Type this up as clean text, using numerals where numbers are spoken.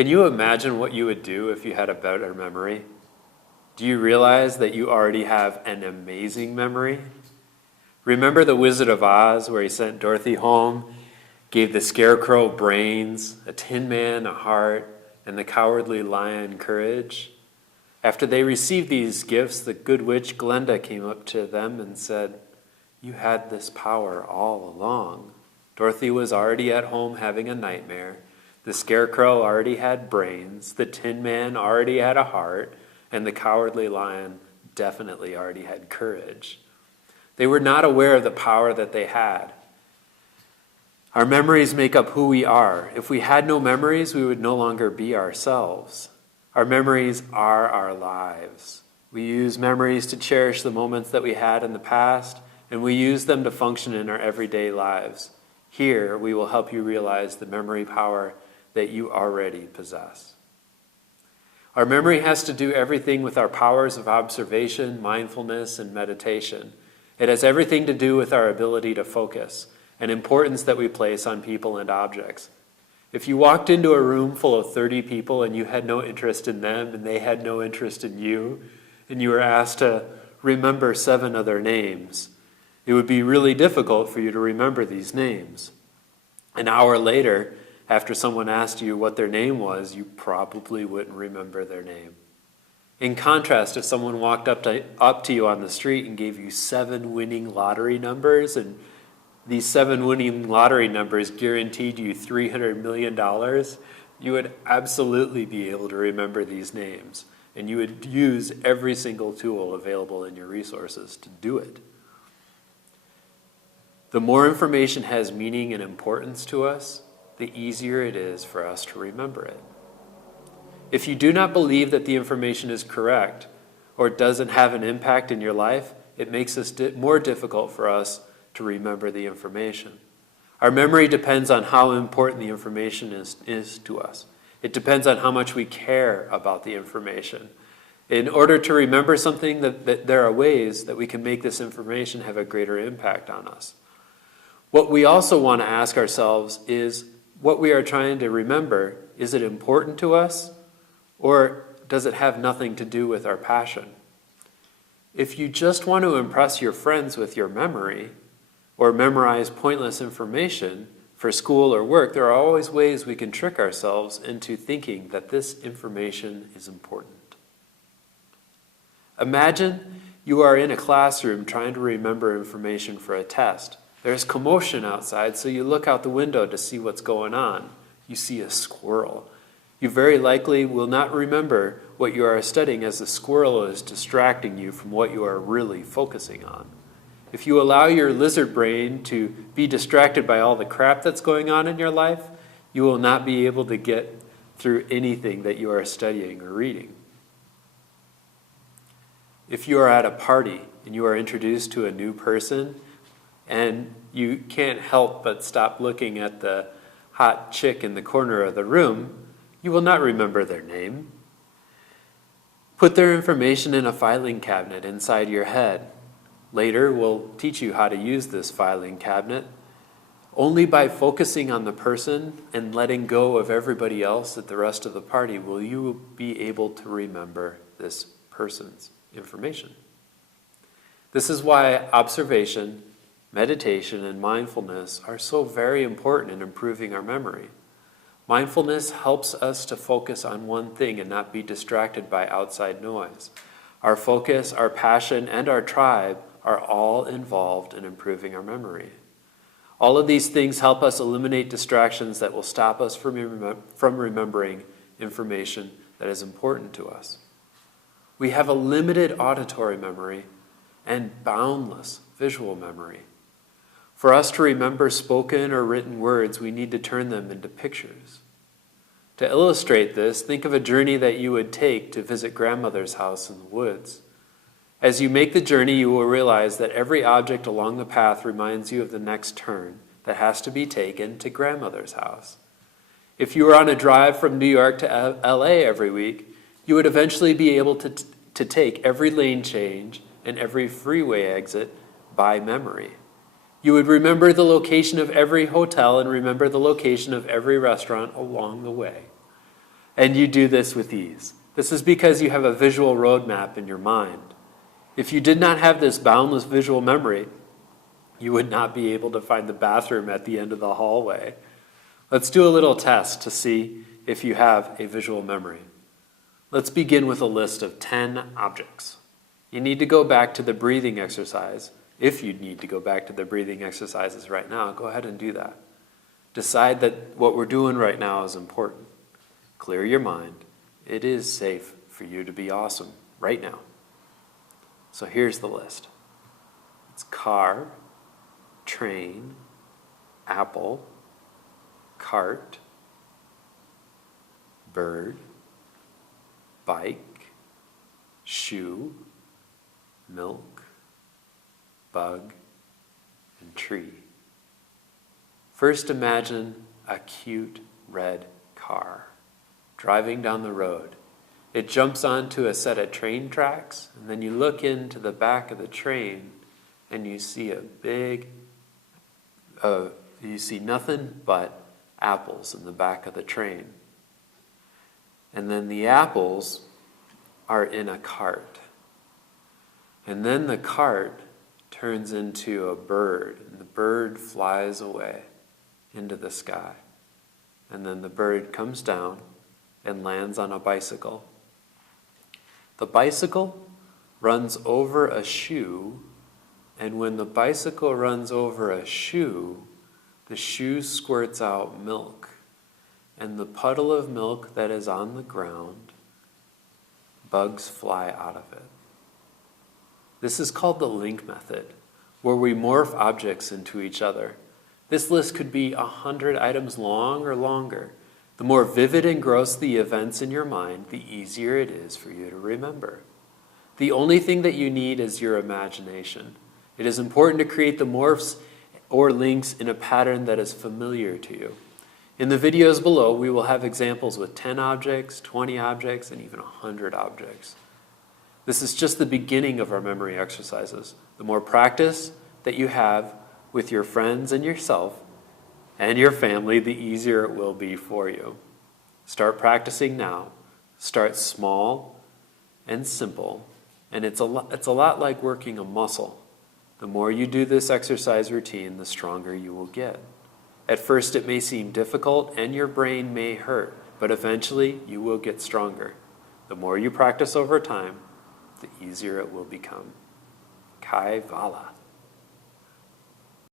Can you imagine what you would do if you had a better memory? Do you realize that you already have an amazing memory? Remember the Wizard of Oz, where he sent Dorothy home, gave the Scarecrow brains, a Tin Man a heart, and the Cowardly Lion courage? After they received these gifts, the good witch Glenda came up to them and said, "You had this power all along." Dorothy was already at home having a nightmare. The Scarecrow already had brains. The Tin Man already had a heart. And the Cowardly Lion definitely already had courage. They were not aware of the power that they had. Our memories make up who we are. If we had no memories, we would no longer be ourselves. Our memories are our lives. We use memories to cherish the moments that we had in the past, and we use them to function in our everyday lives. Here, we will help you realize the memory power that you already possess. Our memory has to do everything with our powers of observation, mindfulness, and meditation. It has everything to do with our ability to focus and importance that we place on people and objects. If you walked into a room full of 30 people and you had no interest in them and they had no interest in you, and you were asked to remember 7 of their names, it would be really difficult for you to remember these names. An hour later, after someone asked you what their name was, you probably wouldn't remember their name. In contrast, if someone walked up to you on the street and gave you 7 winning lottery numbers, and these 7 winning lottery numbers guaranteed you $300 million, you would absolutely be able to remember these names, and you would use every single tool available in your resources to do it. The more information has meaning and importance to us, the easier it is for us to remember it. If you do not believe that the information is correct or doesn't have an impact in your life, it makes it more difficult for us to remember the information. Our memory depends on how important the information is to us. It depends on how much we care about the information. In order to remember something, that there are ways that we can make this information have a greater impact on us. What we also want to ask ourselves is, what we are trying to remember, is it important to us, or does it have nothing to do with our passion? If you just want to impress your friends with your memory, or memorize pointless information for school or work, there are always ways we can trick ourselves into thinking that this information is important. Imagine you are in a classroom trying to remember information for a test. There's commotion outside, so you look out the window to see what's going on. You see a squirrel. You very likely will not remember what you are studying, as the squirrel is distracting you from what you are really focusing on. If you allow your lizard brain to be distracted by all the crap that's going on in your life, you will not be able to get through anything that you are studying or reading. If you are at a party and you are introduced to a new person, and you can't help but stop looking at the hot chick in the corner of the room, you will not remember their name. Put their information in a filing cabinet inside your head. Later, we'll teach you how to use this filing cabinet. Only by focusing on the person and letting go of everybody else at the rest of the party will you be able to remember this person's information. This is why observation, meditation, and mindfulness are so very important in improving our memory. Mindfulness helps us to focus on one thing and not be distracted by outside noise. Our focus, our passion, and our tribe are all involved in improving our memory. All of these things help us eliminate distractions that will stop us from remembering information that is important to us. We have a limited auditory memory and boundless visual memory. For us to remember spoken or written words, we need to turn them into pictures. To illustrate this, think of a journey that you would take to visit grandmother's house in the woods. As you make the journey, you will realize that every object along the path reminds you of the next turn that has to be taken to grandmother's house. If you were on a drive from New York to LA every week, you would eventually be able to take every lane change and every freeway exit by memory. You would remember the location of every hotel and remember the location of every restaurant along the way. And you do this with ease. This is because you have a visual roadmap in your mind. If you did not have this boundless visual memory, you would not be able to find the bathroom at the end of the hallway. Let's do a little test to see if you have a visual memory. Let's begin with a list of 10 objects. You need to go back to the breathing exercise. If you need to go back to the breathing exercises right now, go ahead and do that. Decide that what we're doing right now is important. Clear your mind. It is safe for you to be awesome right now. So here's the list. It's car, train, apple, cart, bird, bike, shoe, milk, bug, and tree. First, imagine a cute red car driving down the road. It jumps onto a set of train tracks, and then you look into the back of the train and you see you see nothing but apples in the back of the train. And then the apples are in a cart. And then the cart turns into a bird, and the bird flies away into the sky. And then the bird comes down and lands on a bicycle. The bicycle runs over a shoe, and when the bicycle runs over a shoe, the shoe squirts out milk. And the puddle of milk that is on the ground, bugs fly out of it. This is called the link method, where we morph objects into each other. This list could be 100 items long or longer. The more vivid and gross the events in your mind, the easier it is for you to remember. The only thing that you need is your imagination. It is important to create the morphs or links in a pattern that is familiar to you. In the videos below, we will have examples with 10 objects, 20 objects, and even 100 objects. This is just the beginning of our memory exercises. The more practice that you have with your friends and yourself and your family, the easier it will be for you. Start practicing now. Start small and simple, and it's a lot like working a muscle. The more you do this exercise routine, the stronger you will get. At first it may seem difficult and your brain may hurt, but eventually you will get stronger. The more you practice over time, the easier it will become. Kaivala.